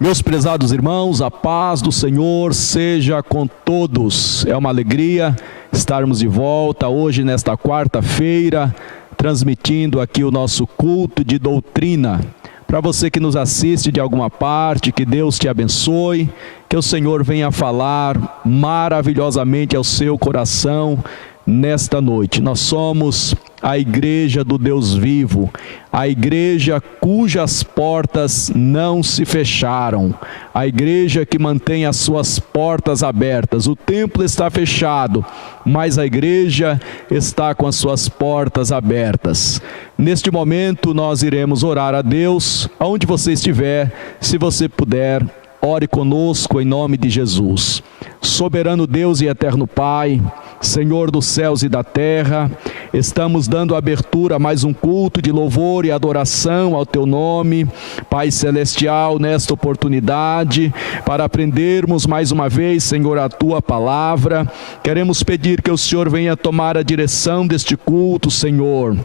Meus prezados irmãos, a paz do Senhor seja com todos. É uma alegria estarmos de volta hoje nesta quarta-feira, transmitindo aqui o nosso culto de doutrina. Para você que nos assiste de alguma parte, que Deus te abençoe, que o Senhor venha falar maravilhosamente ao seu coração nesta noite. Nós somos a igreja do Deus vivo, a igreja cujas portas não se fecharam, a igreja que mantém as suas portas abertas. O templo está fechado, mas a igreja está com as suas portas abertas. Neste momento nós iremos orar a Deus, aonde você estiver, se você puder, ore conosco em nome de Jesus. Soberano Deus e eterno Pai, Senhor dos céus e da terra, estamos dando abertura a mais um culto de louvor e adoração ao Teu nome, Pai Celestial, nesta oportunidade, para aprendermos mais uma vez, Senhor, a Tua palavra. Queremos pedir que o Senhor venha tomar a direção deste culto, Senhor,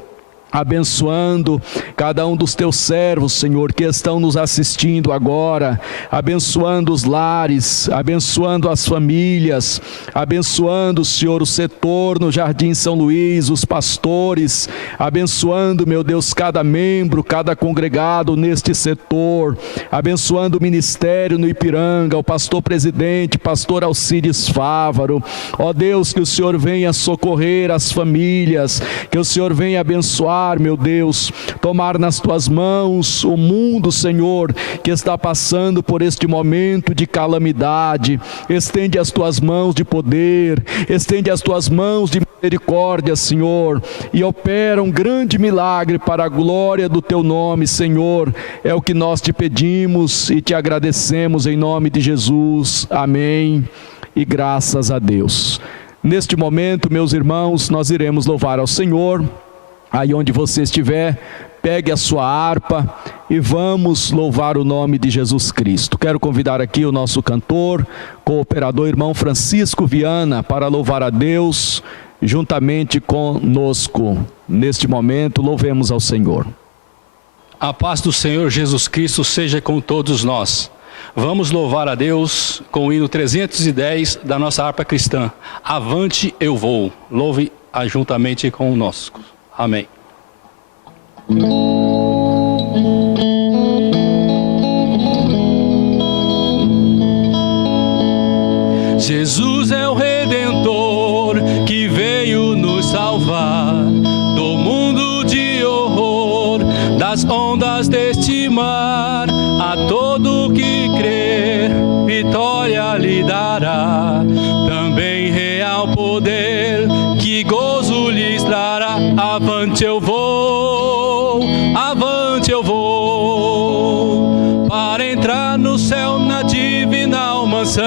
abençoando cada um dos teus servos, Senhor, que estão nos assistindo agora, abençoando os lares, abençoando as famílias, abençoando, Senhor, o setor no Jardim São Luís, os pastores, abençoando, meu Deus, cada membro, cada congregado neste setor, abençoando o ministério no Ipiranga, o pastor presidente, pastor Alcides Fávaro. Ó Deus, que o Senhor venha socorrer as famílias, que o Senhor venha abençoar, meu Deus, tomar nas tuas mãos o mundo, Senhor, que está passando por este momento de calamidade. Estende as tuas mãos de poder, estende as tuas mãos de misericórdia, Senhor, e opera um grande milagre para a glória do teu nome, Senhor. É o que nós te pedimos e te agradecemos em nome de Jesus. Amém e graças a Deus. Neste momento, meus irmãos, nós iremos louvar ao Senhor. Aí onde você estiver, pegue a sua harpa e vamos louvar o nome de Jesus Cristo. Quero convidar aqui o nosso cantor, cooperador, irmão Francisco Viana, para louvar a Deus juntamente conosco. Neste momento, louvemos ao Senhor. A paz do Senhor Jesus Cristo seja com todos nós. Vamos louvar a Deus com o hino 310 da nossa harpa cristã. Avante eu vou. Louve juntamente conosco. Amém. Jesus é o Redentor que veio nos salvar do mundo de horror, das ondas deste mar. A todo que crer, vitória lhe dará. Também real poder que gozo lhes trará. Avante eu vou, avante eu vou, para entrar no céu na divina mansão.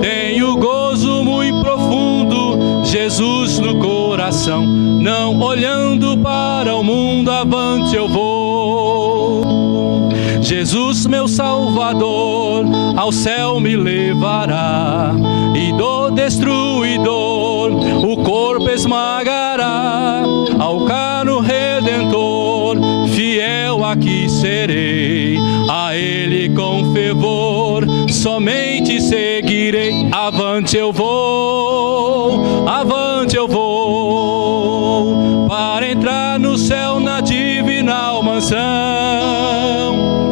Tenho gozo muito profundo, Jesus no coração. Não olhando para o mundo, avante eu vou. Jesus meu Salvador ao céu me levará, e do destruidor o corpo esmagará. Ao caro Redentor, fiel aqui serei, a Ele com fervor somente seguirei. Avante eu vou, avante eu vou, para entrar no céu na divina mansão.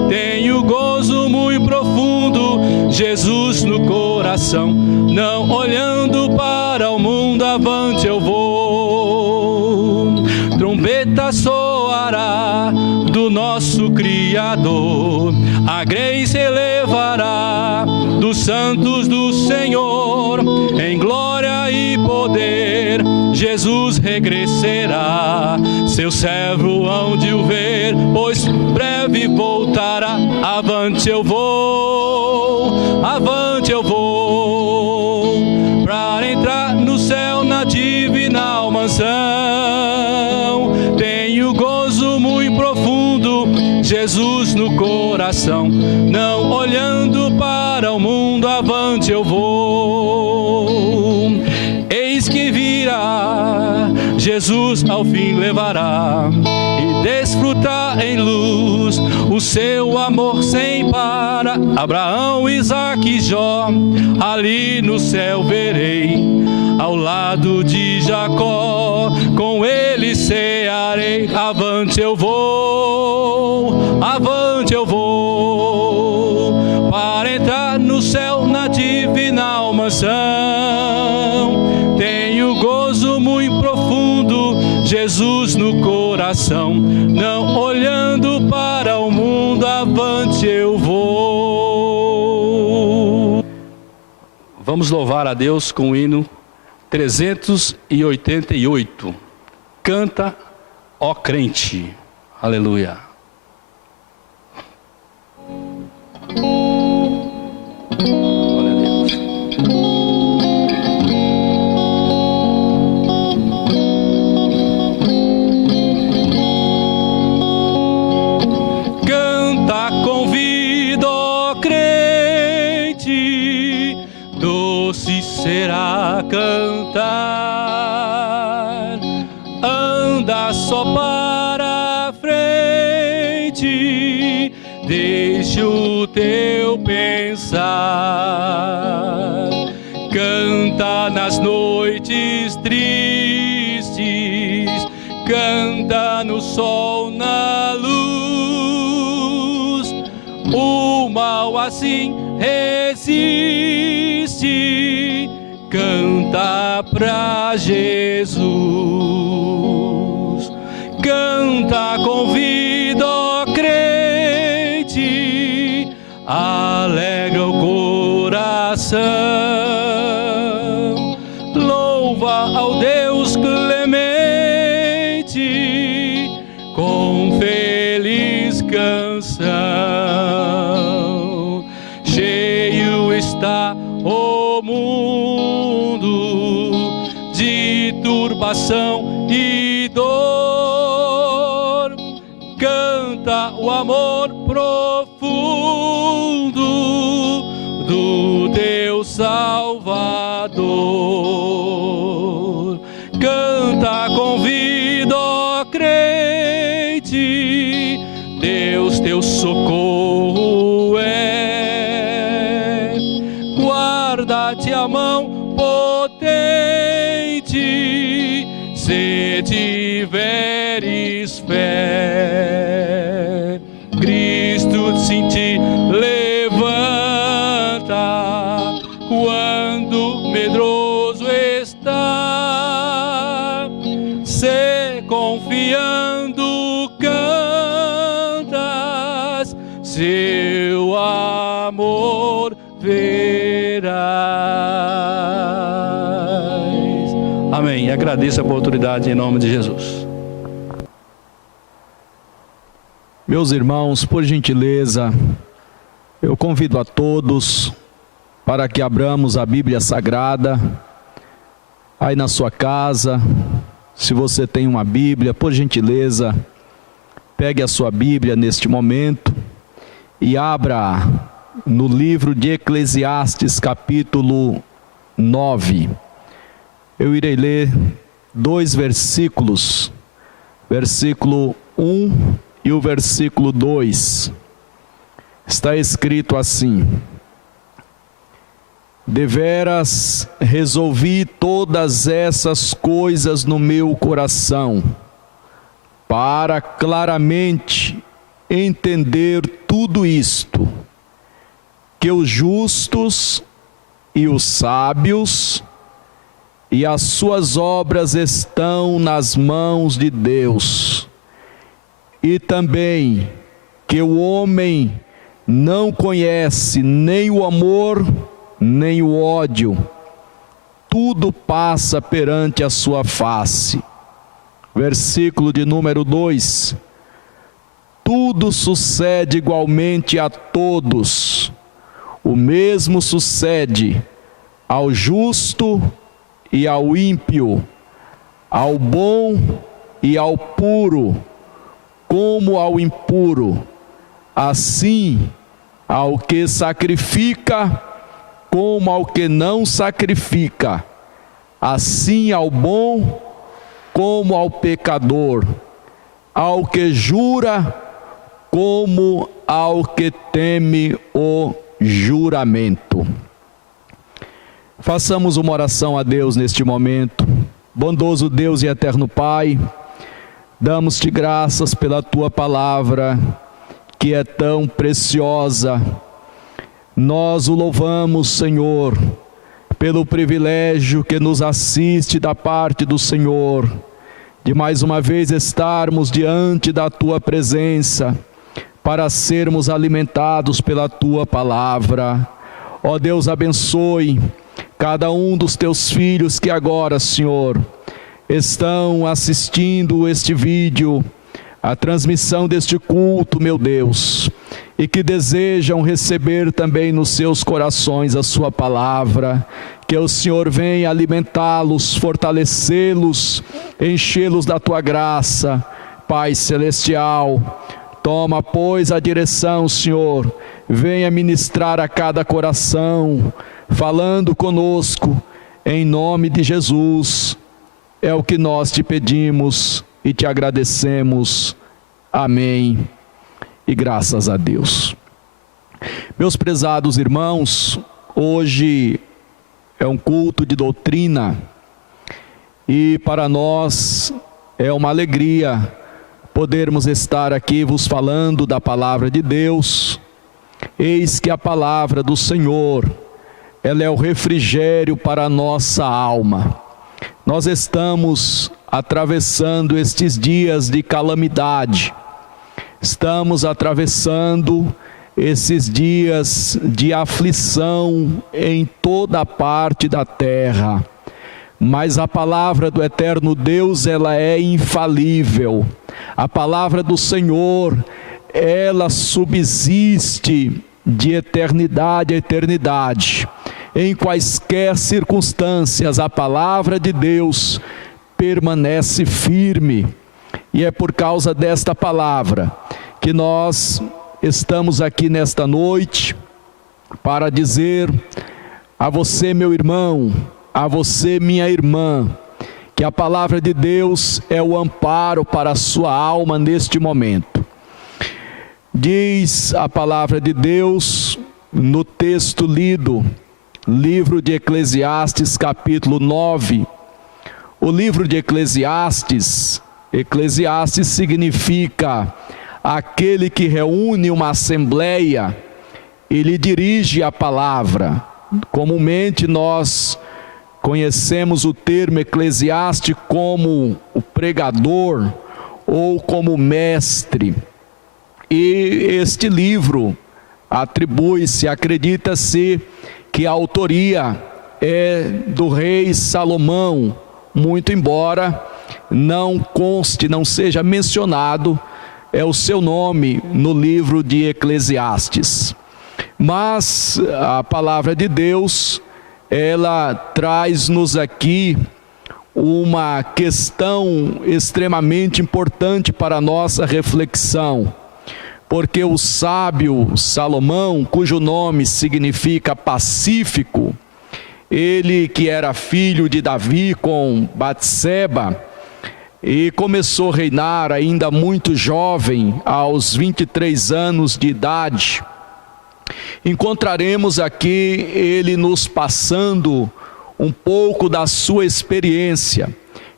Tenho gozo muito profundo, Jesus no coração. Não olhando para o mundo, avante eu vou. Trombeta soará do nosso Criador, a graça elevará dos santos do Senhor. Em glória e poder Jesus regressará, seu servo hão de o ver, pois breve voltará. Avante eu vou, avante eu vou, para entrar no céu na divina mansão. Tenho gozo muito profundo, Jesus no coração. Não olhando para o mundo, avante eu vou. Eis que virá, Jesus ao fim levará, e desfrutar em luz o o seu amor sem para. Abraão, Isaque e Jó, ali no céu verei, ao lado de Jacó, com ele cearei. Avante eu vou, para entrar no céu na divina mansão. Tenho gozo muito profundo, Jesus no coração, não olhando para o mundo, avante eu vou. Vamos louvar a Deus com o hino 388. Canta, ó crente. Aleluia. Glória a Deus. Canta, convida, ó crente, doce será cantar. Anda só para frente, deixa o teu pensar. Canta nas noites tristes, canta no sol, na luz. O mal assim resiste, canta pra Jesus. Canta, convida, ó crente, alegra o coração. Louva ao Deus clemente, com feliz canção. Cheio está o mundo de turbação e dor. Canta o amor profundo do teu Salvador. Canta, convida, ó crente, Deus teu socorro é. Guarda-te a mão potente, se tiveres fé. Cristo sim te levanta quando medroso está. Se confiando cantas, seu amor verás. Amém. E agradeço a oportunidade em nome de Jesus. Meus irmãos, por gentileza, eu convido a todos para que abramos a Bíblia Sagrada, aí na sua casa. Se você tem uma Bíblia, por gentileza, pegue a sua Bíblia neste momento e abra no livro de Eclesiastes, capítulo 9. Eu irei ler 2 versículos, versículo 1 e o versículo 2. Está escrito assim: deveras resolvi todas essas coisas no meu coração, para claramente entender tudo isto, que os justos e os sábios e as suas obras estão nas mãos de Deus, e também que o homem não conhece nem o amor nem o ódio, tudo passa perante a sua face. Versículo de número 2: tudo sucede igualmente a todos, o mesmo sucede ao justo e ao ímpio, ao bom e ao puro, como ao impuro, assim ao que sacrifica, como ao que não sacrifica, assim ao bom como ao pecador, ao que jura como ao que teme o juramento. Façamos uma oração a Deus neste momento. Bondoso Deus e eterno Pai, damos-te graças pela tua palavra, que é tão preciosa. Nós o louvamos, Senhor, pelo privilégio que nos assiste da parte do Senhor, de mais uma vez estarmos diante da tua presença, para sermos alimentados pela tua palavra. Ó Deus, abençoe cada um dos teus filhos que agora, Senhor, estão assistindo este vídeo, a transmissão deste culto, meu Deus, e que desejam receber também nos seus corações a sua palavra. Que o Senhor venha alimentá-los, fortalecê-los, enchê-los da tua graça, Pai celestial. Toma, pois, a direção, Senhor, venha ministrar a cada coração, falando conosco, em nome de Jesus. É o que nós te pedimos e te agradecemos. Amém. E graças a Deus. Meus prezados irmãos, hoje é um culto de doutrina e para nós é uma alegria podermos estar aqui vos falando da palavra de Deus. Eis que a palavra do Senhor, ela é o refrigério para a nossa alma. Nós estamos atravessando estes dias de calamidade, estamos atravessando esses dias de aflição em toda a parte da terra, mas a palavra do eterno Deus, ela é infalível. A palavra do Senhor, ela subsiste de eternidade a eternidade. Em quaisquer circunstâncias, a palavra de Deus permanece firme. E é por causa desta palavra que nós estamos aqui nesta noite para dizer a você, meu irmão, a você, minha irmã, que a palavra de Deus é o amparo para a sua alma neste momento. Diz a palavra de Deus no texto lido, livro de Eclesiastes, capítulo 9. O livro de Eclesiastes significa aquele que reúne uma assembleia e lhe dirige a palavra. Comumente nós conhecemos o termo eclesiástico como o pregador ou como mestre. E este livro atribui-se, acredita-se que a autoria é do rei Salomão, muito embora não conste, não seja mencionado o seu nome no livro de Eclesiastes. Mas a palavra de Deus, ela traz-nos aqui uma questão extremamente importante para a nossa reflexão, porque o sábio Salomão, cujo nome significa pacífico, ele que era filho de Davi com Batseba, e começou a reinar ainda muito jovem, aos 23 anos de idade. Encontraremos aqui ele nos passando um pouco da sua experiência,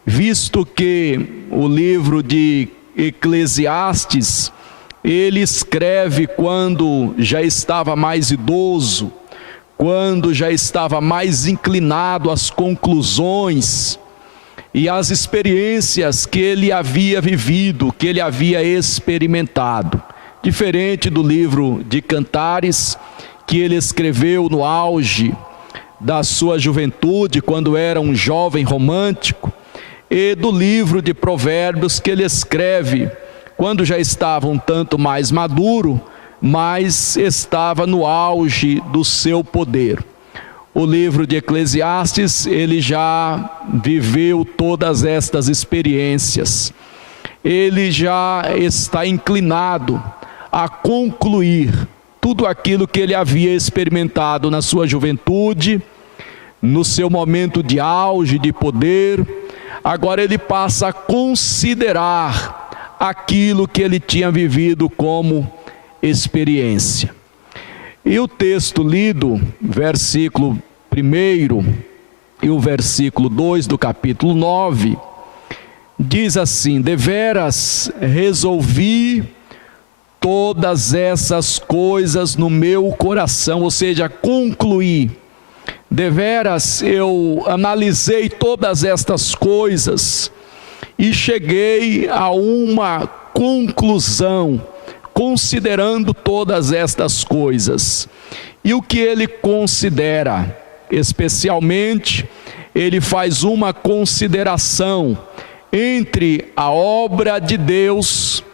visto que o livro de Eclesiastes, ele escreve quando já estava mais idoso, quando já estava mais inclinado às conclusões e às experiências que ele havia vivido, que ele havia experimentado. Diferente do livro de Cantares, que ele escreveu no auge da sua juventude, quando era um jovem romântico, e do livro de Provérbios, que ele escreve quando já estava um tanto mais maduro, mas estava no auge do seu poder. O livro de Eclesiastes, ele já viveu todas estas experiências. Ele já está inclinado a concluir tudo aquilo que ele havia experimentado na sua juventude, no seu momento de auge de poder. Agora ele passa a considerar aquilo que ele tinha vivido como experiência. E o texto lido, versículo 1 e o versículo 2 do capítulo 9, diz assim: deveras resolvi todas essas coisas no meu coração, ou seja, concluí. Deveras eu analisei todas estas coisas e cheguei a uma conclusão, considerando todas estas coisas. E o que ele considera? Especialmente, ele faz uma consideração entre a obra de Deus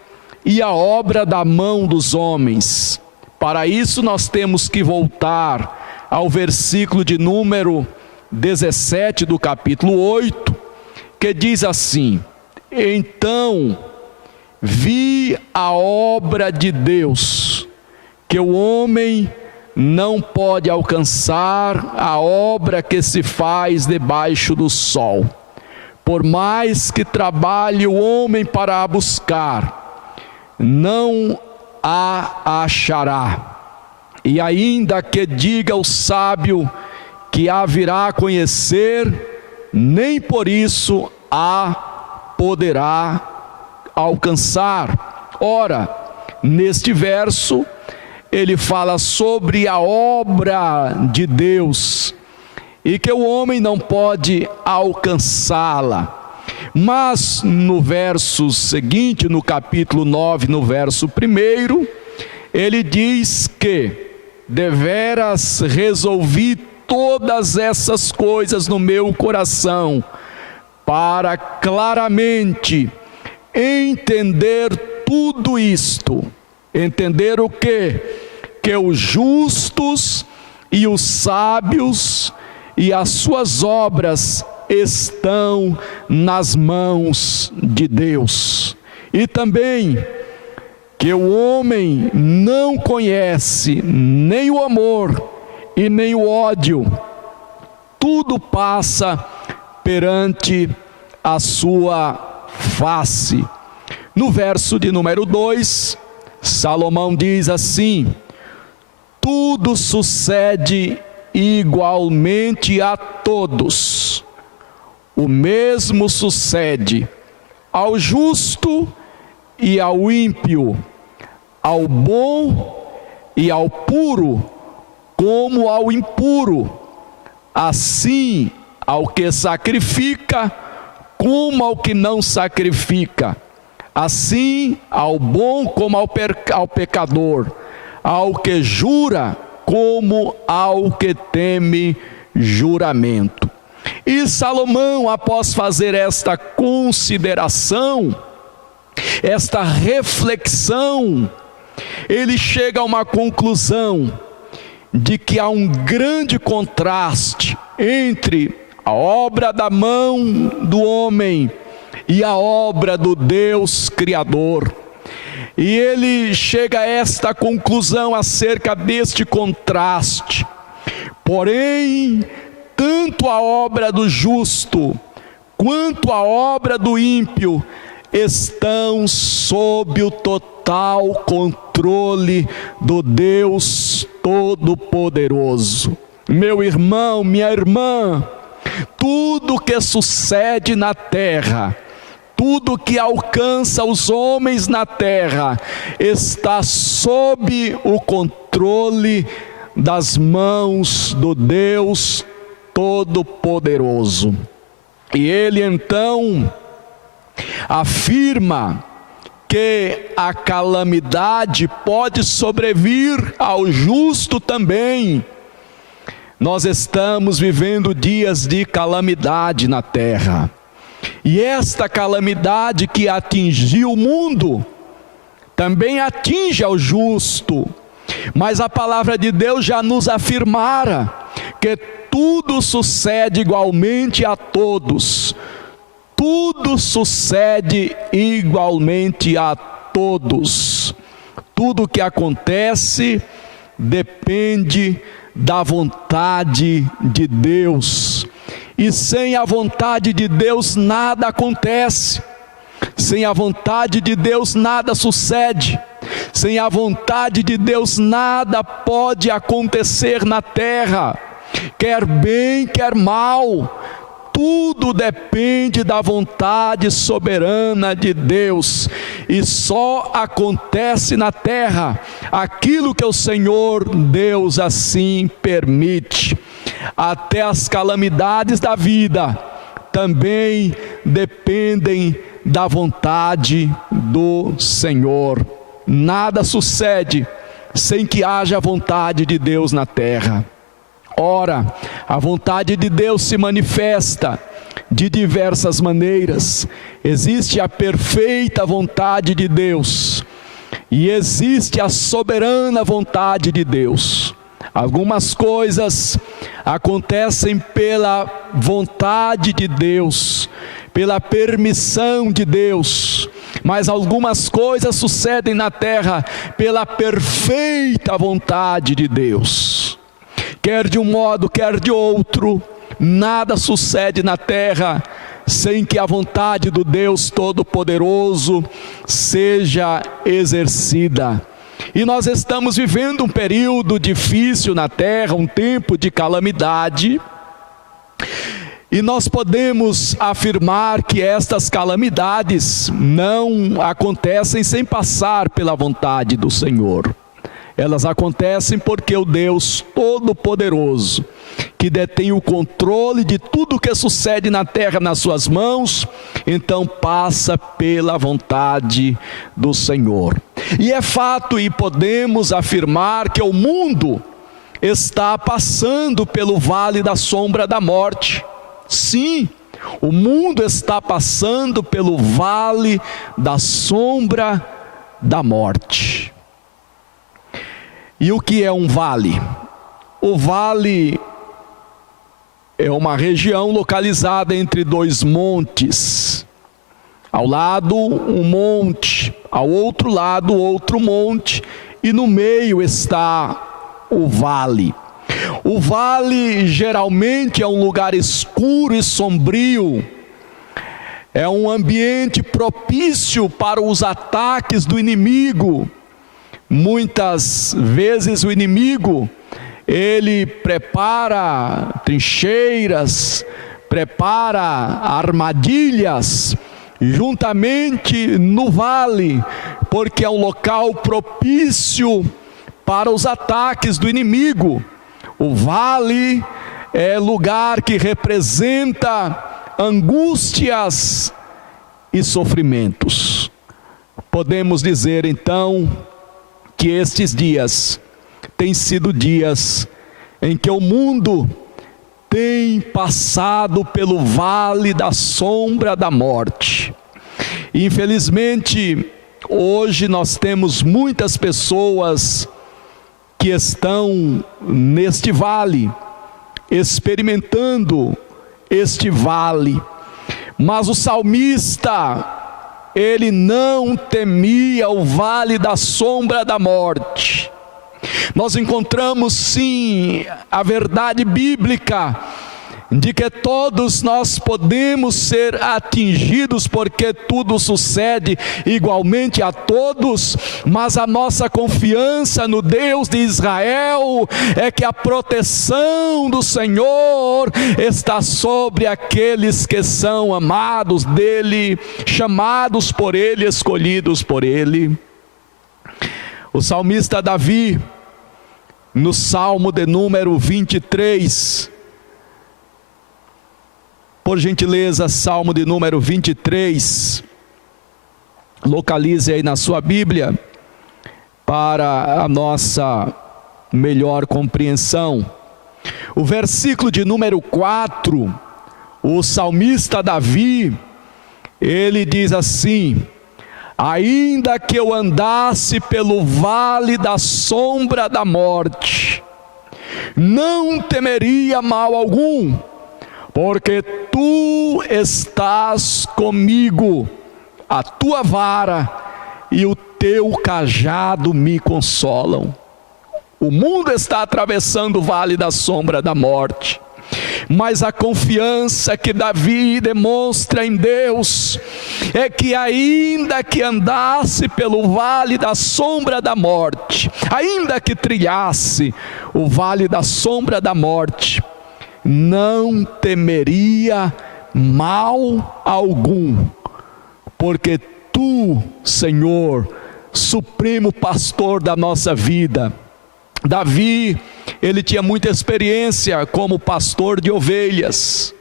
e a obra da mão dos homens. Para isso nós temos que voltar ao versículo de número 17 do capítulo 8, que diz assim: então vi a obra de Deus, que o homem não pode alcançar, a obra que se faz debaixo do sol. Por mais que trabalhe o homem para a buscar, não a achará. E ainda que diga o sábio que a virá a conhecer, nem por isso a poderá alcançar. Ora, neste verso, ele fala sobre a obra de Deus e que o homem não pode alcançá-la. Mas no verso seguinte, no capítulo 9, no verso 1, ele diz que deveras resolvi todas essas coisas no meu coração, para claramente entender tudo isto. Entender o quê? Que os justos e os sábios e as suas obras estão nas mãos de Deus. E também que o homem não conhece nem o amor e nem o ódio. Tudo passa perante a sua face. No verso de número 2, Salomão diz assim: tudo sucede igualmente a todos. O mesmo sucede ao justo e ao ímpio, ao bom e ao puro, como ao impuro, assim ao que sacrifica, como ao que não sacrifica, assim ao bom como ao pecador, ao que jura como ao que teme juramento. E Salomão, após fazer esta consideração, esta reflexão, ele chega a uma conclusão de que há um grande contraste entre a obra da mão do homem e a obra do Deus Criador. E ele chega a esta conclusão acerca deste contraste. Porém, tanto a obra do justo quanto a obra do ímpio estão sob o total controle do Deus Todo-Poderoso. Meu irmão, minha irmã, tudo que sucede na terra, tudo que alcança os homens na terra, está sob o controle das mãos do Deus Todo-Poderoso. E ele então afirma que a calamidade pode sobrevir ao justo também. Nós estamos vivendo dias de calamidade na terra. E esta calamidade que atingiu o mundo, também atinge ao justo. Mas a palavra de Deus já nos afirmara que tudo sucede igualmente a todos. Tudo sucede igualmente a todos. Tudo que acontece depende da vontade de Deus. E sem a vontade de Deus nada acontece. Sem a vontade de Deus nada sucede. Sem a vontade de Deus nada pode acontecer na terra, quer bem, quer mal. Tudo depende da vontade soberana de Deus, e só acontece na terra aquilo que o Senhor Deus assim permite. Até as calamidades da vida também dependem da vontade do Senhor. Nada sucede sem que haja vontade de Deus na terra. Ora, a vontade de Deus se manifesta de diversas maneiras. Existe a perfeita vontade de Deus e existe a soberana vontade de Deus. Algumas coisas acontecem pela vontade de Deus, pela permissão de Deus, mas algumas coisas sucedem na terra pela perfeita vontade de Deus. Quer de um modo, quer de outro, nada sucede na terra sem que a vontade do Deus Todo-Poderoso seja exercida. E nós estamos vivendo um período difícil na terra, um tempo de calamidade, e nós podemos afirmar que estas calamidades não acontecem sem passar pela vontade do Senhor. Elas acontecem porque o Deus Todo-Poderoso, que detém o controle de tudo que sucede na terra nas suas mãos, então passa pela vontade do Senhor. E é fato, e podemos afirmar, que o mundo está passando pelo vale da sombra da morte. Sim, o mundo está passando pelo vale da sombra da morte. E o que é um vale? O vale é uma região localizada entre dois montes. Ao lado um monte, ao outro lado outro monte, e no meio está o vale. O vale geralmente é um lugar escuro e sombrio. É um ambiente propício para os ataques do inimigo. Muitas vezes o inimigo, ele prepara trincheiras, prepara armadilhas, juntamente no vale, porque é um local propício para os ataques do inimigo. O vale é lugar que representa angústias e sofrimentos. Podemos dizer então que estes dias têm sido dias em que o mundo tem passado pelo vale da sombra da morte. Infelizmente, hoje nós temos muitas pessoas que estão neste vale, experimentando este vale. Mas o salmista, ele não temia o vale da sombra da morte. Nós encontramos sim a verdade bíblica de que todos nós podemos ser atingidos, porque tudo sucede igualmente a todos, mas a nossa confiança no Deus de Israel é que a proteção do Senhor está sobre aqueles que são amados dele, chamados por ele, escolhidos por ele. O salmista Davi, no Salmo de número 23, por gentileza, Salmo de número 23, localize aí na sua Bíblia, para a nossa melhor compreensão. O versículo de número 4, o salmista Davi, ele diz assim: ainda que eu andasse pelo vale da sombra da morte, não temeria mal algum, porque tu estás comigo, a tua vara e o teu cajado me consolam. O mundo está atravessando o vale da sombra da morte, Mas a confiança que Davi demonstra em Deus é que ainda que andasse pelo vale da sombra da morte, ainda que trilhasse o vale da sombra da morte, não temeria mal algum, porque Tu, Senhor, supremo pastor da nossa vida. Davi, ele tinha muita experiência como pastor de ovelhas,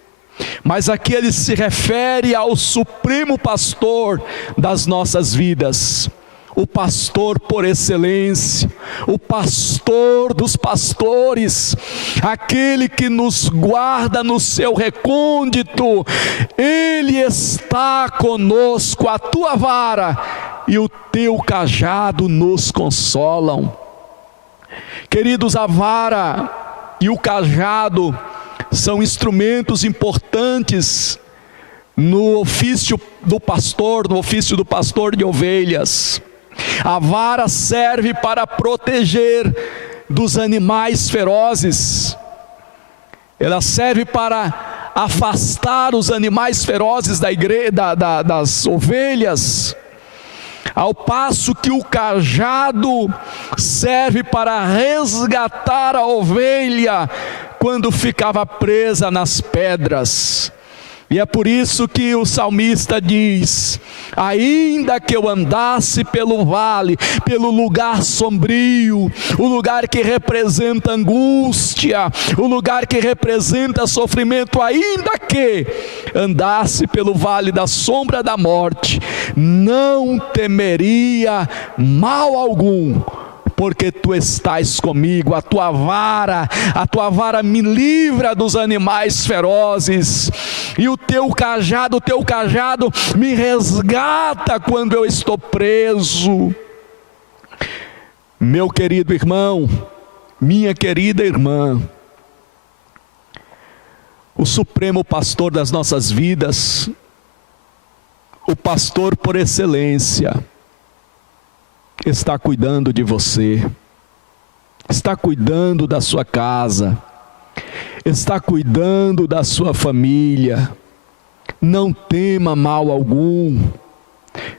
mas aqui ele se refere ao supremo pastor das nossas vidas, o pastor por excelência, o pastor dos pastores, aquele que nos guarda no seu recôndito. Ele está conosco, a tua vara e o teu cajado nos consolam. Queridos, a vara e o cajado são instrumentos importantes no ofício do pastor de ovelhas. A vara serve para proteger dos animais ferozes, ela serve para afastar os animais ferozes das ovelhas, ao passo que o cajado serve para resgatar a ovelha quando ficava presa nas pedras. E é por isso que o salmista diz: ainda que eu andasse pelo vale, pelo lugar sombrio, o lugar que representa angústia, o lugar que representa sofrimento, ainda que andasse pelo vale da sombra da morte, não temeria mal algum, porque Tu estás comigo. A tua vara me livra dos animais ferozes, e o teu cajado me resgata quando eu estou preso. Meu querido irmão, minha querida irmã, o supremo pastor das nossas vidas, o pastor por excelência, está cuidando de você, está cuidando da sua casa, está cuidando da sua família. Não tema mal algum,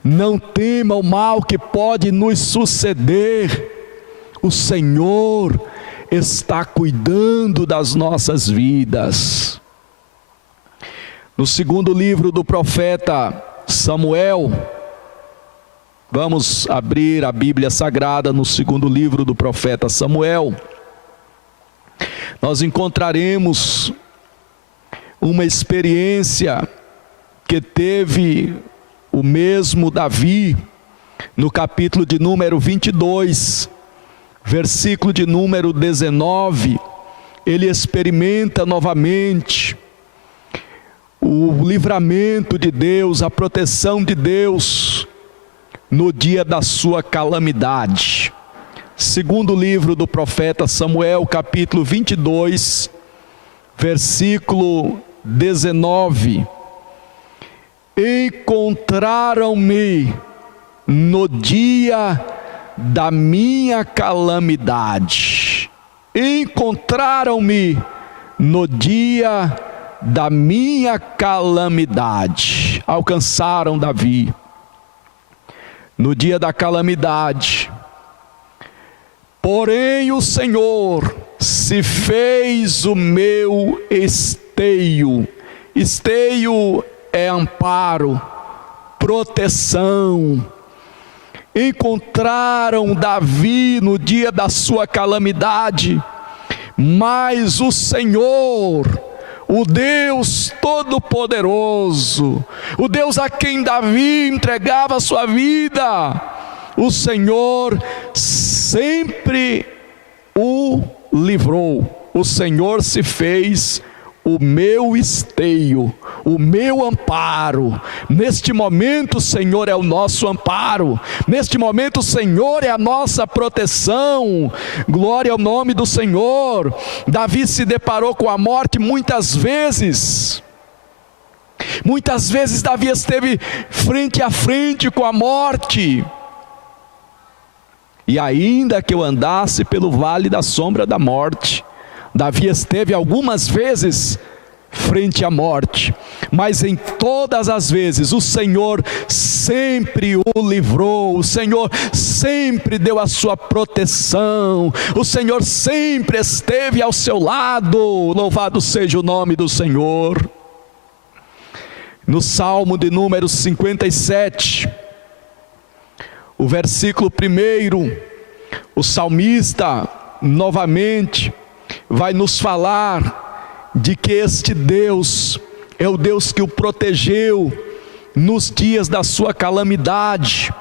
não tema o mal que pode nos suceder. O Senhor está cuidando das nossas vidas. No segundo livro do profeta Samuel, vamos abrir a Bíblia Sagrada no segundo livro do profeta Samuel. Nós encontraremos uma experiência que teve o mesmo Davi, no capítulo de número 22, versículo de número 19, ele experimenta novamente o livramento de Deus, a proteção de Deus, no dia da sua calamidade. Segundo livro do profeta Samuel, capítulo 22, versículo 19. Encontraram-me no dia da minha calamidade. Encontraram-me no dia da minha calamidade. Alcançaram Davi no dia da calamidade. Porém o Senhor se fez o meu esteio. Esteio é amparo, proteção. Encontraram Davi no dia da sua calamidade, mas o Senhor, o Deus Todo-Poderoso, o Deus a quem Davi entregava a sua vida, o Senhor sempre o livrou. O Senhor se fez o meu esteio, o meu amparo. Neste momento o Senhor é o nosso amparo, neste momento o Senhor é a nossa proteção. Glória ao nome do Senhor. Davi se deparou com a morte muitas vezes. Muitas vezes Davi esteve frente a frente com a morte. E ainda que eu andasse pelo vale da sombra da morte, Davi esteve algumas vezes frente à morte, mas em todas as vezes o Senhor sempre o livrou, o Senhor sempre deu a sua proteção, o Senhor sempre esteve ao seu lado. Louvado seja o nome do Senhor. No Salmo de número 57, o versículo 1, o salmista novamente vai nos falar de que este Deus é o Deus que o protegeu nos dias da sua calamidade.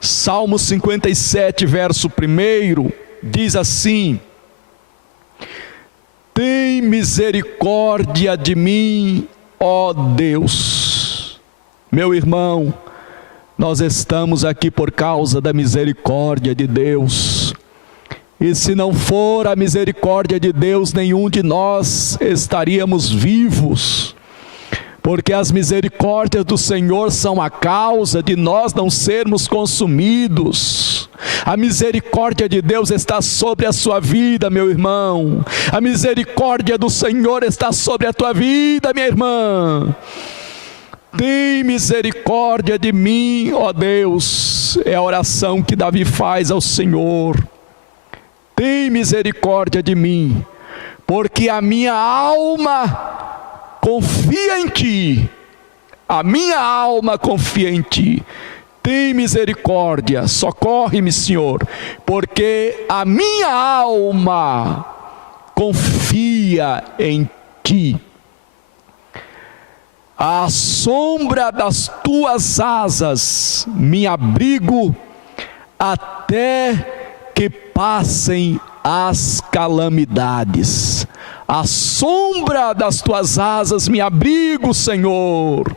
Salmo 57, verso 1, diz assim: tem misericórdia de mim, ó Deus. Meu irmão, nós estamos aqui por causa da misericórdia de Deus. E se não for a misericórdia de Deus, nenhum de nós estaríamos vivos. Porque as misericórdias do Senhor são a causa de nós não sermos consumidos. A misericórdia de Deus está sobre a sua vida, meu irmão. A misericórdia do Senhor está sobre a tua vida, minha irmã. Tem misericórdia de mim, ó Deus. É a oração que Davi faz ao Senhor. Tem misericórdia de mim, porque a minha alma confia em Ti. A minha alma confia em Ti. Tem misericórdia, socorre-me, Senhor, porque a minha alma confia em Ti. À sombra das Tuas asas me abrigo até que passem as calamidades. À sombra das Tuas asas me abrigo, Senhor.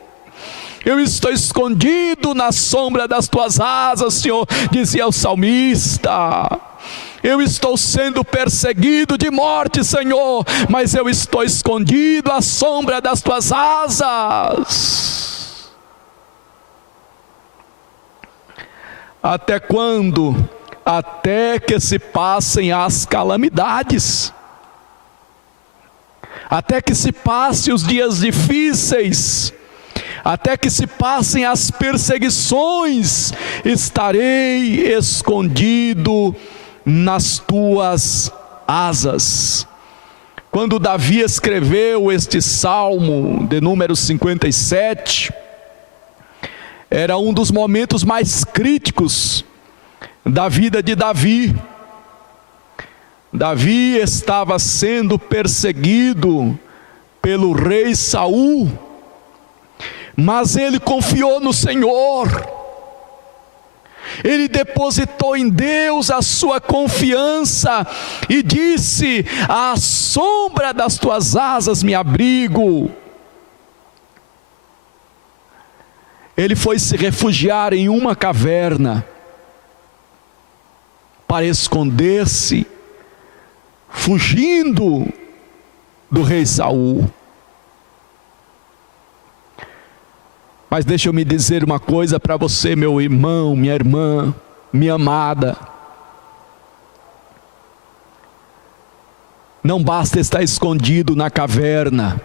Eu estou escondido na sombra das Tuas asas, Senhor, dizia o salmista. Eu estou sendo perseguido de morte, Senhor, mas eu estou escondido à sombra das Tuas asas. Até quando? Até que se passem as calamidades, até que se passem os dias difíceis, até que se passem as perseguições, estarei escondido nas Tuas asas. Quando Davi escreveu este salmo de número 57, era um dos momentos mais críticos da vida de Davi. Davi estava sendo perseguido pelo rei Saul, mas ele confiou no Senhor. Ele depositou em Deus a sua confiança e disse: à sombra das Tuas asas me abrigo. Ele foi se refugiar em uma caverna para esconder-se, fugindo do rei Saul. Mas deixa eu me dizer uma coisa para você, meu irmão, minha irmã, minha amada. Não basta estar escondido na caverna,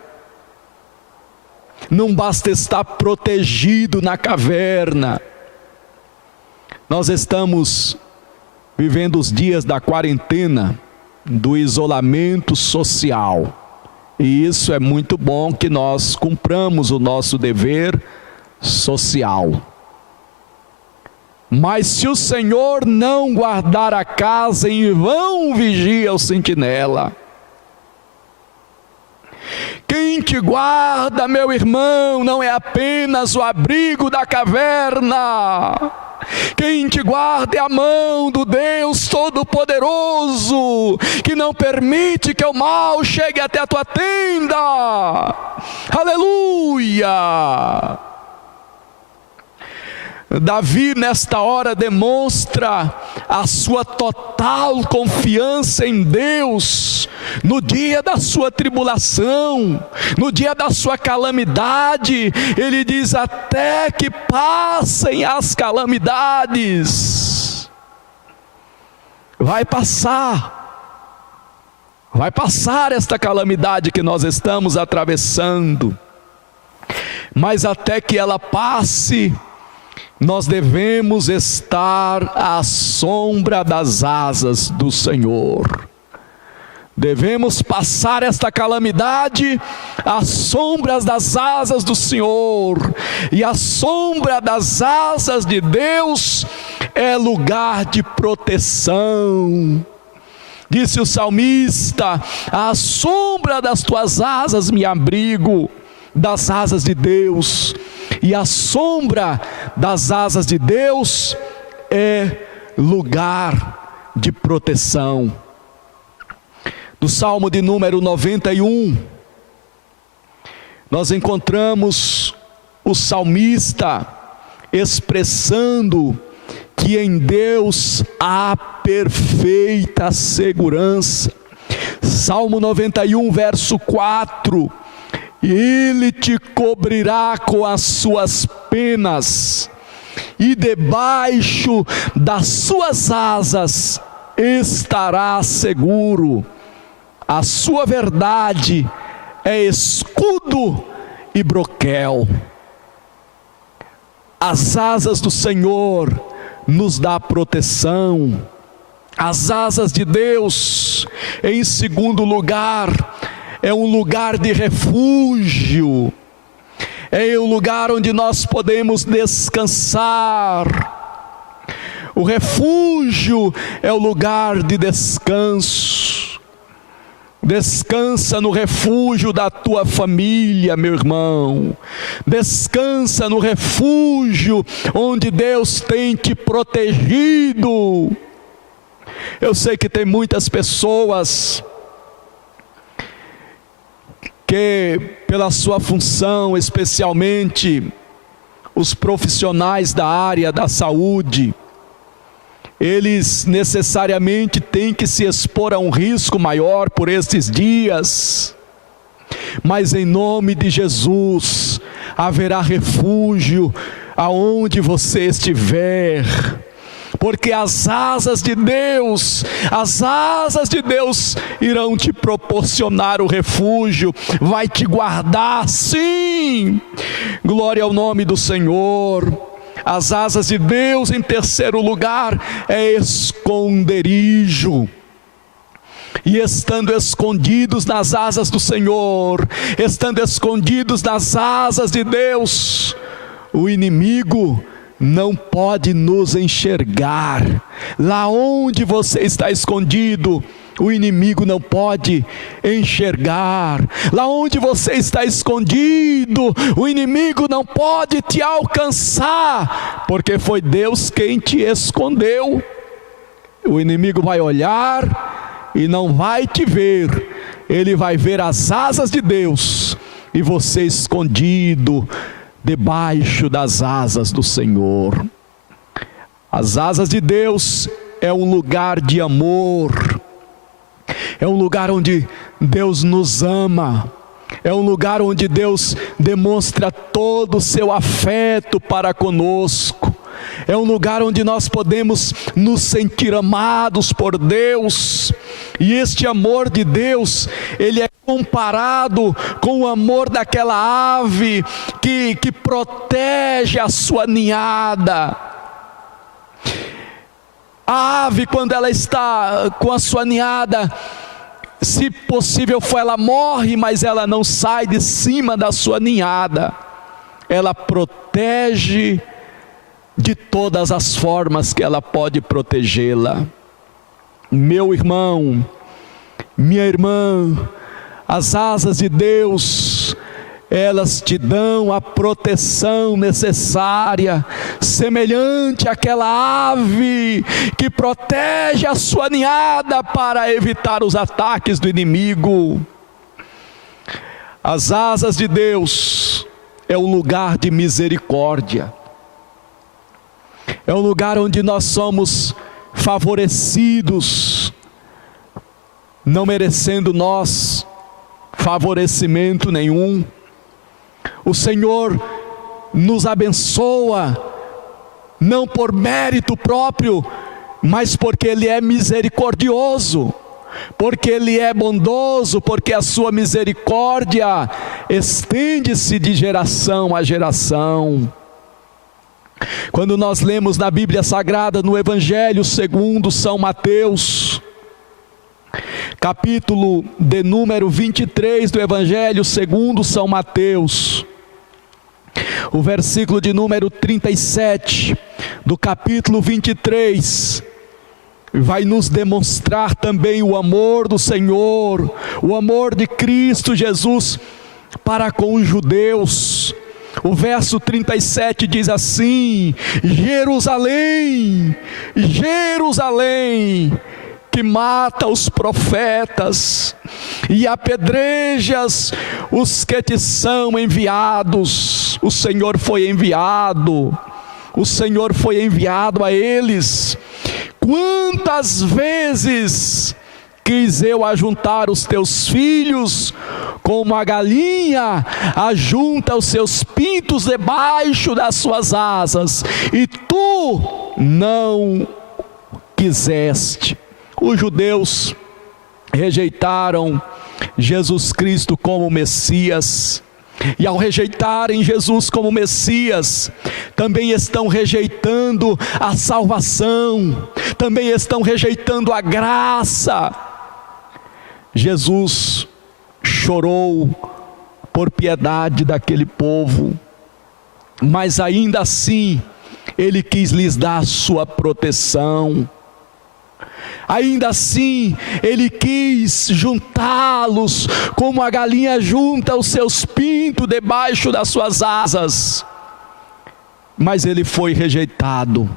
não basta estar protegido na caverna. Nós estamos vivendo os dias da quarentena, do isolamento social, e isso é muito bom que nós cumpramos o nosso dever social. Mas se o Senhor não guardar a casa, em vão vigia o sentinela. Quem te guarda, meu irmão, não é apenas o abrigo da caverna. Quem te guarda é a mão do Deus Todo-Poderoso, que não permite que o mal chegue até a tua tenda. Aleluia! Davi nesta hora demonstra a sua total confiança em Deus, no dia da sua tribulação, no dia da sua calamidade. Ele diz: até que passem as calamidades. Vai passar, vai passar esta calamidade que nós estamos atravessando, mas até que ela passe, nós devemos estar à sombra das asas do Senhor. Devemos passar esta calamidade às sombras das asas do Senhor, e a sombra das asas de Deus é lugar de proteção. Disse o salmista: à sombra das tuas asas me abrigo, das asas de Deus, e a sombra das asas de Deus é lugar de proteção. No Salmo de número 91, nós encontramos o salmista expressando que em Deus há perfeita segurança. Salmo 91, verso 4: Ele te cobrirá com as suas penas, e debaixo das suas asas estará seguro. A sua verdade é escudo e broquel. As asas do Senhor nos dá proteção. As asas de Deus, em segundo lugar, é um lugar de refúgio. É um lugar onde nós podemos descansar. O refúgio é o lugar de descanso. Descansa no refúgio da tua família, meu irmão. Descansa no refúgio onde Deus tem te protegido. Eu sei que tem muitas pessoas que, pela sua função, especialmente os profissionais da área da saúde, eles necessariamente têm que se expor a um risco maior por estes dias, mas em nome de Jesus haverá refúgio aonde você estiver, porque as asas de Deus irão te proporcionar o refúgio, vai te guardar, sim. Glória ao nome do Senhor. As asas de Deus, em terceiro lugar, é esconderijo. E estando escondidos nas asas do Senhor, estando escondidos nas asas de Deus, o inimigo não pode nos enxergar. Lá onde você está escondido, o inimigo não pode enxergar. Lá onde você está escondido, o inimigo não pode te alcançar, porque foi Deus quem te escondeu. O inimigo vai olhar e não vai te ver, ele vai ver as asas de Deus e você escondido debaixo das asas do Senhor. As asas de Deus é um lugar de amor. É um lugar onde Deus nos ama, é um lugar onde Deus demonstra todo o seu afeto para conosco, é um lugar onde nós podemos nos sentir amados por Deus, e este amor de Deus, ele é comparado com o amor daquela ave que protege a sua ninhada. A ave, quando ela está com a sua ninhada, se possível for, ela morre, mas ela não sai de cima da sua ninhada. Ela protege de todas as formas que ela pode protegê-la. Meu irmão, minha irmã, as asas de Deus, elas te dão a proteção necessária, semelhante àquela ave que protege a sua ninhada para evitar os ataques do inimigo. As asas de Deus é um lugar de misericórdia, é um lugar onde nós somos favorecidos, não merecendo nós favorecimento nenhum. O Senhor nos abençoa, não por mérito próprio, mas porque Ele é misericordioso, porque Ele é bondoso, porque a sua misericórdia estende-se de geração a geração. Quando nós lemos na Bíblia Sagrada, no Evangelho segundo São Mateus, capítulo de número 23 do Evangelho segundo São Mateus, o versículo de número 37 do capítulo 23, vai nos demonstrar também o amor do Senhor, o amor de Cristo Jesus para com os judeus. O verso 37 diz assim: Jerusalém, Jerusalém, que mata os profetas e apedrejas os que te são enviados. O Senhor foi enviado, o Senhor foi enviado a eles. Quantas vezes quis eu ajuntar os teus filhos, como a galinha ajunta os seus pintos debaixo das suas asas, e tu não quiseste. Os judeus rejeitaram Jesus Cristo como Messias, e ao rejeitarem Jesus como Messias, também estão rejeitando a salvação, também estão rejeitando a graça. Jesus chorou por piedade daquele povo, mas ainda assim Ele quis lhes dar sua proteção. Ainda assim, Ele quis juntá-los, como a galinha junta os seus pintos debaixo das suas asas, mas Ele foi rejeitado.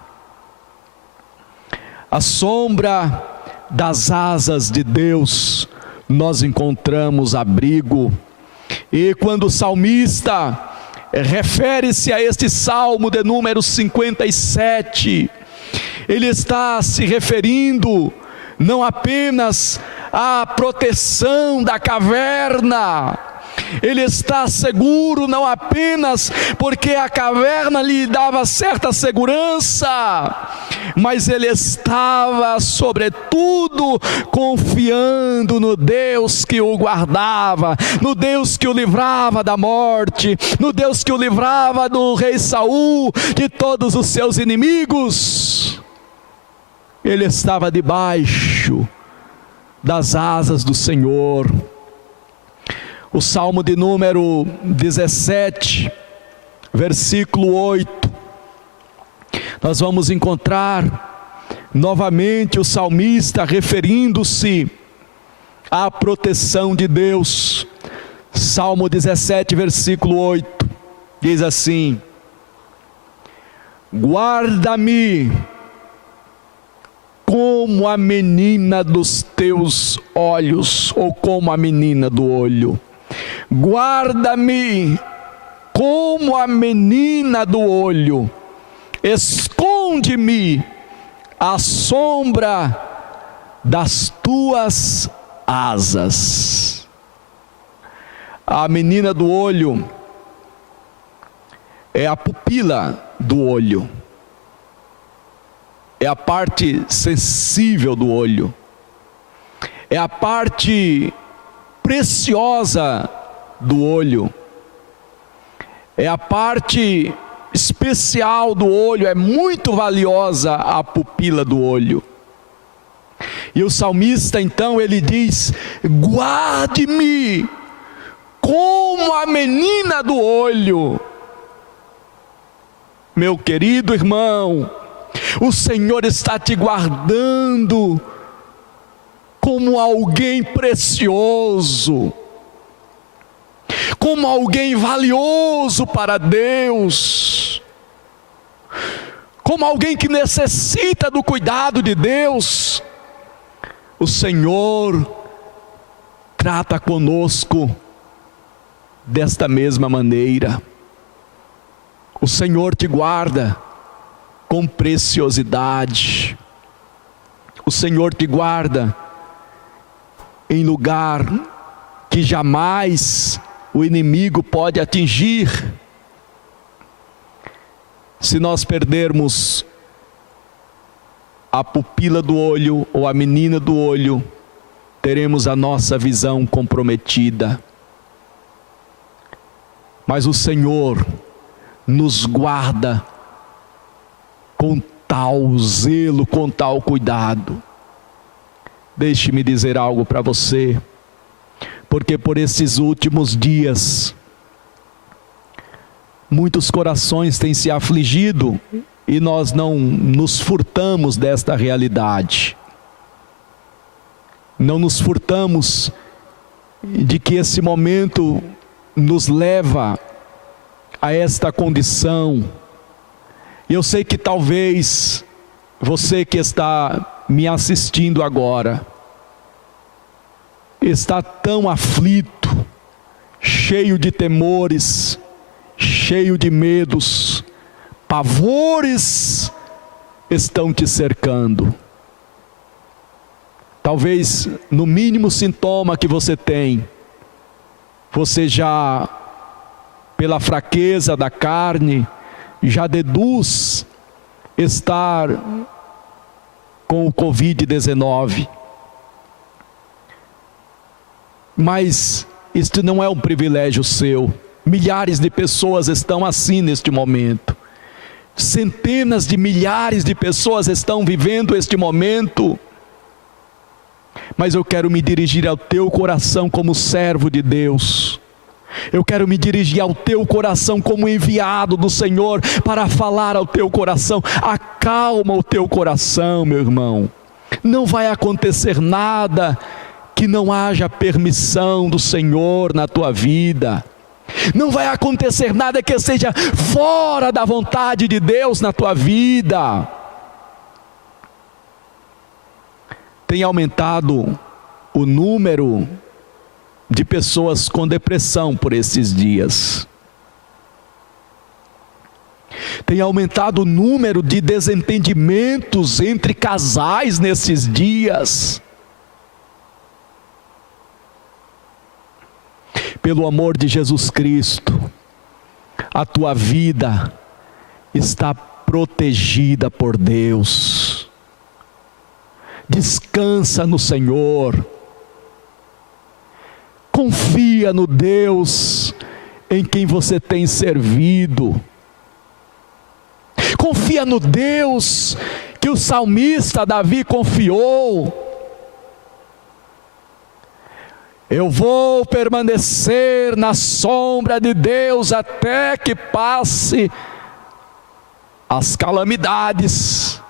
À sombra das asas de Deus, nós encontramos abrigo. E quando o salmista refere-se a este salmo de número 57, ele está se referindo não apenas à proteção da caverna, ele está seguro não apenas porque a caverna lhe dava certa segurança, mas ele estava sobretudo confiando no Deus que o guardava, no Deus que o livrava da morte, no Deus que o livrava do rei Saul, de todos os seus inimigos. Ele estava debaixo das asas do Senhor. O Salmo de número 17, versículo 8, nós vamos encontrar novamente o salmista referindo-se à proteção de Deus. Salmo 17, versículo 8, diz assim: guarda-me como a menina dos teus olhos, ou como a menina do olho. Guarda-me como a menina do olho, esconde-me à sombra das tuas asas. A menina do olho é a pupila do olho, é a parte sensível do olho, é a parte preciosa do olho, é a parte especial do olho, é muito valiosa a pupila do olho. E o salmista então ele diz: guarde-me como a menina do olho. Meu querido irmão, o Senhor está te guardando como alguém precioso, como alguém valioso para Deus, como alguém que necessita do cuidado de Deus. O Senhor trata conosco desta mesma maneira. O Senhor te guarda com preciosidade. O Senhor te guarda em lugar que jamais o inimigo pode atingir. Se nós perdermos a pupila do olho ou a menina do olho, teremos a nossa visão comprometida. Mas o Senhor nos guarda com tal zelo, com tal cuidado. Deixe-me dizer algo para você, porque por esses últimos dias, muitos corações têm se afligido e nós não nos furtamos desta realidade. Não nos furtamos de que esse momento nos leva a esta condição. E eu sei que talvez você que está me assistindo agora está tão aflito, cheio de temores, cheio de medos, pavores estão te cercando. Talvez no mínimo sintoma que você tem, você já, pela fraqueza da carne, já deduz estar com o Covid-19. Mas isto não é um privilégio seu. Milhares de pessoas estão assim neste momento. Centenas de milhares de pessoas estão vivendo este momento. Mas eu quero me dirigir ao teu coração como servo de Deus. Eu quero me dirigir ao teu coração como enviado do Senhor para falar ao teu coração. Acalma o teu coração, meu irmão. Não vai acontecer nada que não haja permissão do Senhor na tua vida. Não vai acontecer nada que seja fora da vontade de Deus na tua vida. Tem aumentado o número de pessoas com depressão por esses dias. Tem aumentado o número de desentendimentos entre casais nesses dias. Pelo amor de Jesus Cristo, a tua vida está protegida por Deus. Descansa no Senhor. Confia no Deus em quem você tem servido. Confia no Deus que o salmista Davi confiou. Eu vou permanecer na sombra de Deus até que passe as calamidades,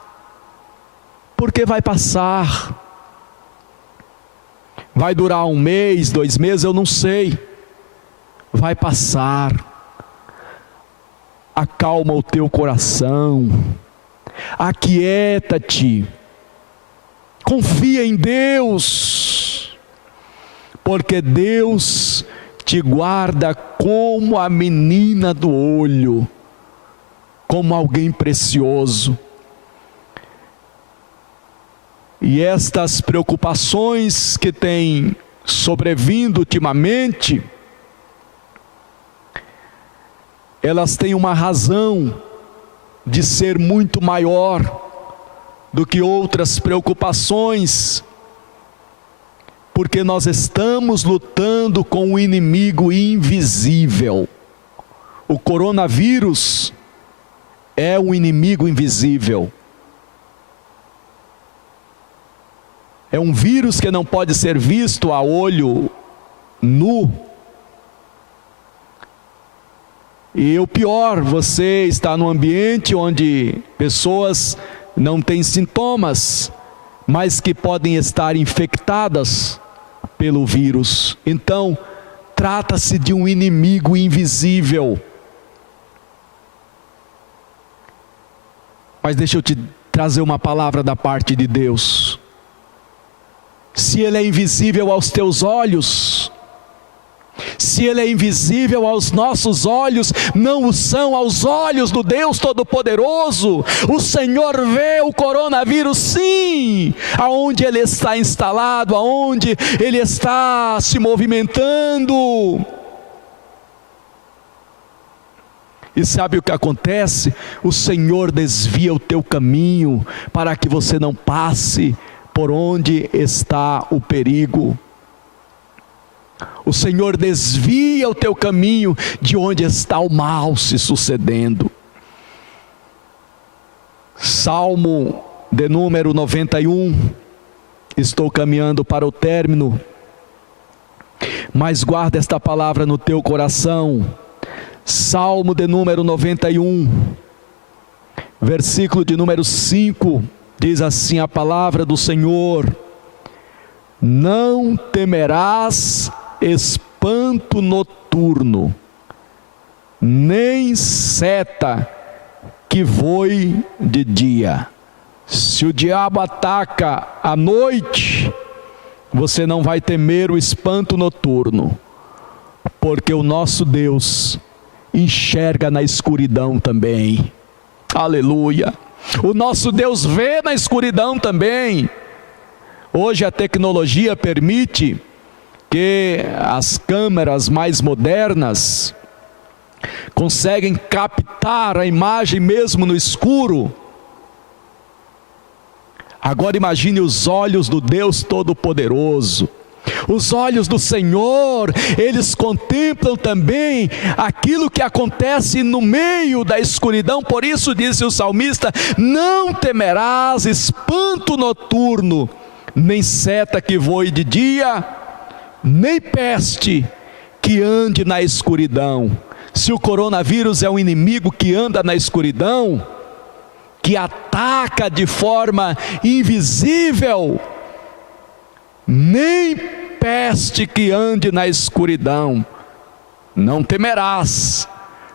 porque vai passar. Vai durar 1 mês, 2 meses, eu não sei. Vai passar. Acalma o teu coração. Aquieta-te. Confia em Deus. Porque Deus te guarda como a menina do olho. Como alguém precioso. E estas preocupações que têm sobrevindo ultimamente, elas têm uma razão de ser muito maior do que outras preocupações, porque nós estamos lutando com um inimigo invisível. O coronavírus é um inimigo invisível. É um vírus que não pode ser visto a olho nu. E o pior, você está num ambiente onde pessoas não têm sintomas, mas que podem estar infectadas pelo vírus. Então, trata-se de um inimigo invisível. Mas deixa eu te trazer uma palavra da parte de Deus. Se ele é invisível aos teus olhos, se ele é invisível aos nossos olhos, não o são aos olhos do Deus Todo-Poderoso. O Senhor vê o coronavírus, sim, aonde ele está instalado, aonde ele está se movimentando. E sabe o que acontece? O Senhor desvia o teu caminho para que você não passe por onde está o perigo. O Senhor desvia o teu caminho de onde está o mal se sucedendo. Salmo de número 91, estou caminhando para o término, mas guarda esta palavra no teu coração. Salmo de número 91, versículo de número 5, diz assim a palavra do Senhor: não temerás espanto noturno, nem seta que voe de dia. Se o diabo ataca à noite, você não vai temer o espanto noturno, porque o nosso Deus enxerga na escuridão também. Aleluia! O nosso Deus vê na escuridão também. Hoje a tecnologia permite que as câmeras mais modernas conseguem captar a imagem mesmo no escuro. Agora imagine os olhos do Deus Todo-Poderoso. Os olhos do Senhor, eles contemplam também aquilo que acontece no meio da escuridão. Por isso disse o salmista: não temerás espanto noturno, nem seta que voe de dia, nem peste que ande na escuridão. Se o coronavírus é um inimigo que anda na escuridão, que ataca de forma invisível, nem peste que ande na escuridão não temerás,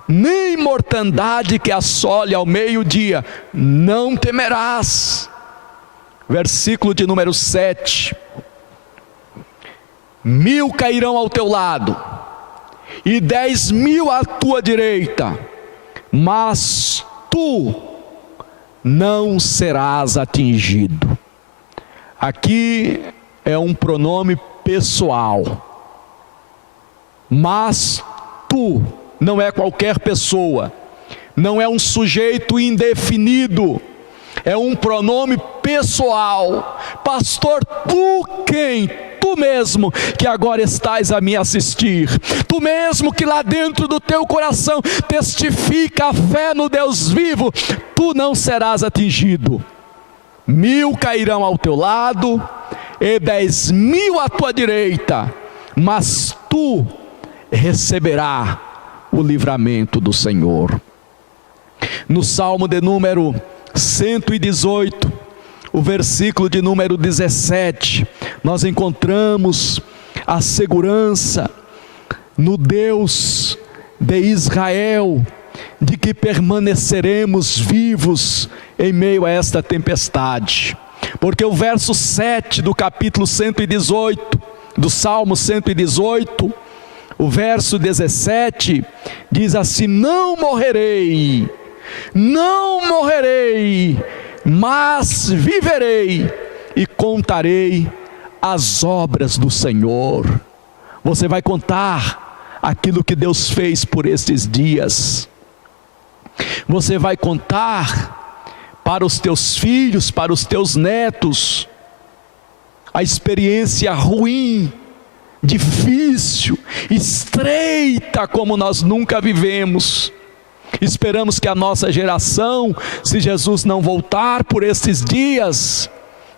nem mortandade que assole ao meio-dia não temerás. Versículo de número 7: 1000 cairão ao teu lado, e 10.000 à tua direita, mas tu não serás atingido. Aqui é um pronome pessoal. Mas tu, não é qualquer pessoa, não é um sujeito indefinido, é um pronome pessoal. Pastor, tu quem? Tu mesmo que agora estás a me assistir, tu mesmo que lá dentro do teu coração testifica a fé no Deus vivo, tu não serás atingido. 1000 cairão ao teu lado e 10.000 à tua direita, mas tu receberás o livramento do Senhor. No Salmo de número 118, o versículo de número 17, nós encontramos a segurança no Deus de Israel, de que permaneceremos vivos em meio a esta tempestade. Porque o verso 7 do capítulo 118, do Salmo 118, o verso 17, diz assim: não morrerei, não morrerei, mas viverei e contarei as obras do Senhor. Você vai contar aquilo que Deus fez por estes dias. Você vai contar para os teus filhos, para os teus netos, a experiência ruim, difícil, estreita como nós nunca vivemos. Esperamos que a nossa geração, se Jesus não voltar por estes dias,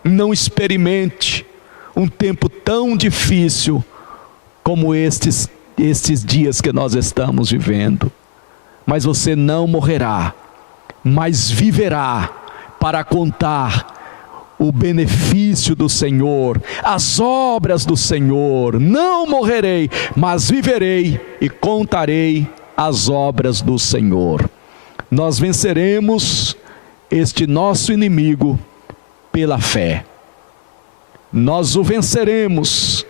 não experimente um tempo tão difícil como estes dias que nós estamos vivendo. Mas você não morrerá, mas viverá para contar o benefício do Senhor, as obras do Senhor. Não morrerei, mas viverei e contarei as obras do Senhor. Nós venceremos este nosso inimigo pela fé. Nós o venceremos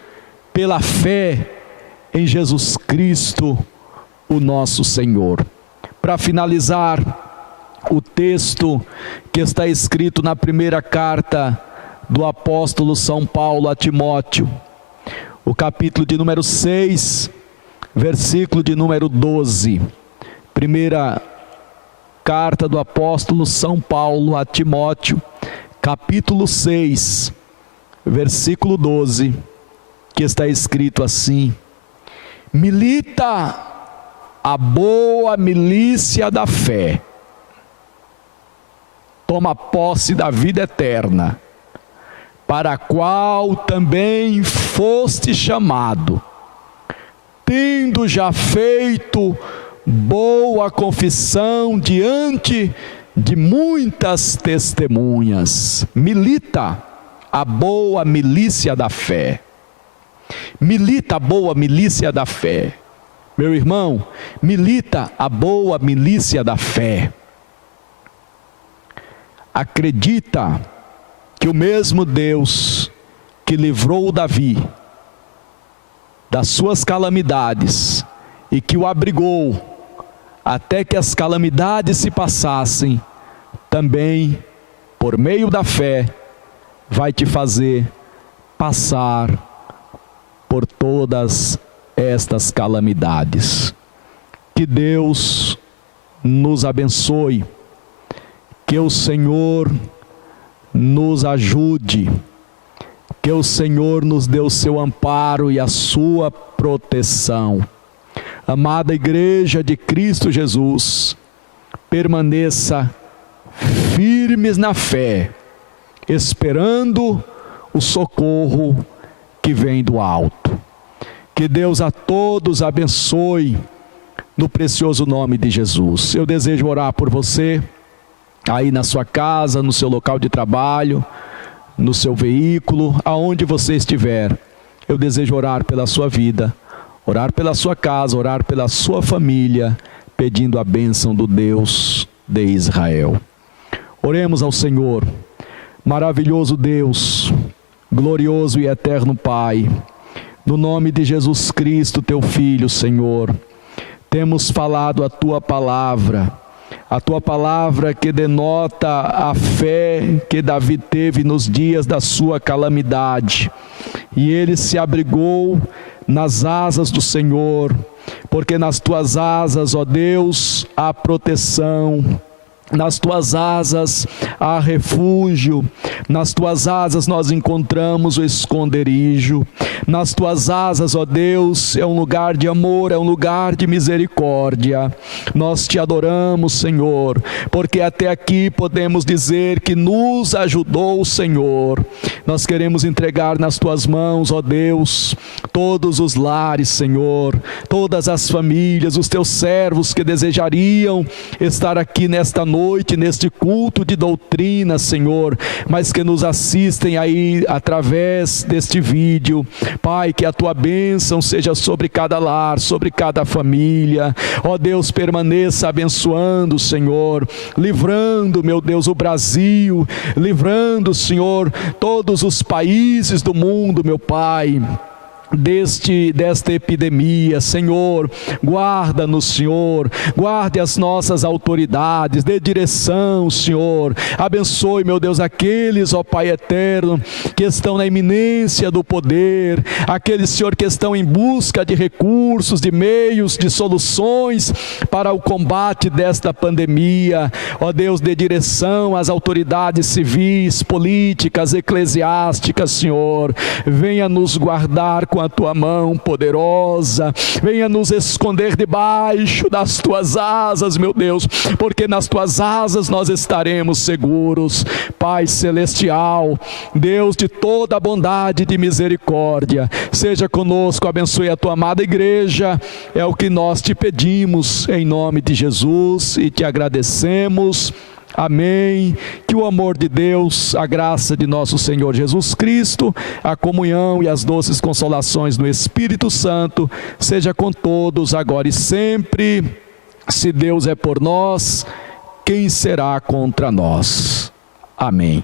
pela fé em Jesus Cristo, o nosso Senhor. Para finalizar, o texto que está escrito na primeira carta do apóstolo São Paulo a Timóteo, o capítulo de número 6, versículo de número 12. Primeira carta do apóstolo São Paulo a Timóteo, capítulo 6, versículo 12, que está escrito assim: milita a boa milícia da fé, toma posse da vida eterna, para a qual também foste chamado, tendo já feito boa confissão diante de muitas testemunhas. Milita a boa milícia da fé. Milita a boa milícia da fé. Meu irmão, milita a boa milícia da fé. Acredita que o mesmo Deus que livrou Davi das suas calamidades e que o abrigou até que as calamidades se passassem, também, por meio da fé, vai te fazer passar por todas estas calamidades. Que Deus nos abençoe, que o Senhor nos ajude, que o Senhor nos dê o seu amparo e a sua proteção. Amada Igreja de Cristo Jesus, permaneça firmes na fé, esperando o socorro que vem do alto. Que Deus a todos abençoe, no precioso nome de Jesus. Eu desejo orar por você, aí na sua casa, no seu local de trabalho, no seu veículo, aonde você estiver. Eu desejo orar pela sua vida, orar pela sua casa, orar pela sua família, pedindo a bênção do Deus de Israel. Oremos ao Senhor. Maravilhoso Deus, glorioso e eterno Pai, no nome de Jesus Cristo, teu Filho, Senhor, temos falado a tua palavra que denota a fé que Davi teve nos dias da sua calamidade, e ele se abrigou nas asas do Senhor, porque nas tuas asas, ó Deus, há proteção. Nas tuas asas há refúgio, nas tuas asas nós encontramos o esconderijo, nas tuas asas, ó Deus, é um lugar de amor, é um lugar de misericórdia. Nós te adoramos, Senhor, porque até aqui podemos dizer que nos ajudou o Senhor. Nós queremos entregar nas tuas mãos, ó Deus, todos os lares, Senhor, todas as famílias, os teus servos que desejariam estar aqui nesta noite, neste culto de doutrina, Senhor, mas que nos assistem aí através deste vídeo. Pai, que a tua bênção seja sobre cada lar, sobre cada família. Ó Deus, permaneça abençoando, Senhor, livrando, meu Deus, o Brasil, livrando, Senhor, todos os países do mundo, meu Pai, desta epidemia. Senhor, guarda-nos, Senhor, guarde as nossas autoridades, dê direção, Senhor, abençoe, meu Deus, aqueles, ó Pai eterno, que estão na iminência do poder, aqueles, Senhor, que estão em busca de recursos, de meios, de soluções para o combate desta pandemia. Ó Deus, dê direção às autoridades civis, políticas, eclesiásticas, Senhor, venha nos guardar com a tua mão poderosa, venha nos esconder debaixo das tuas asas, meu Deus, porque nas tuas asas nós estaremos seguros. Pai celestial, Deus de toda bondade e de misericórdia, seja conosco, abençoe a tua amada igreja, é o que nós te pedimos em nome de Jesus e te agradecemos. Amém. Que o amor de Deus, a graça de nosso Senhor Jesus Cristo, a comunhão e as doces consolações do Espírito Santo seja com todos agora e sempre. Se Deus é por nós, quem será contra nós? Amém.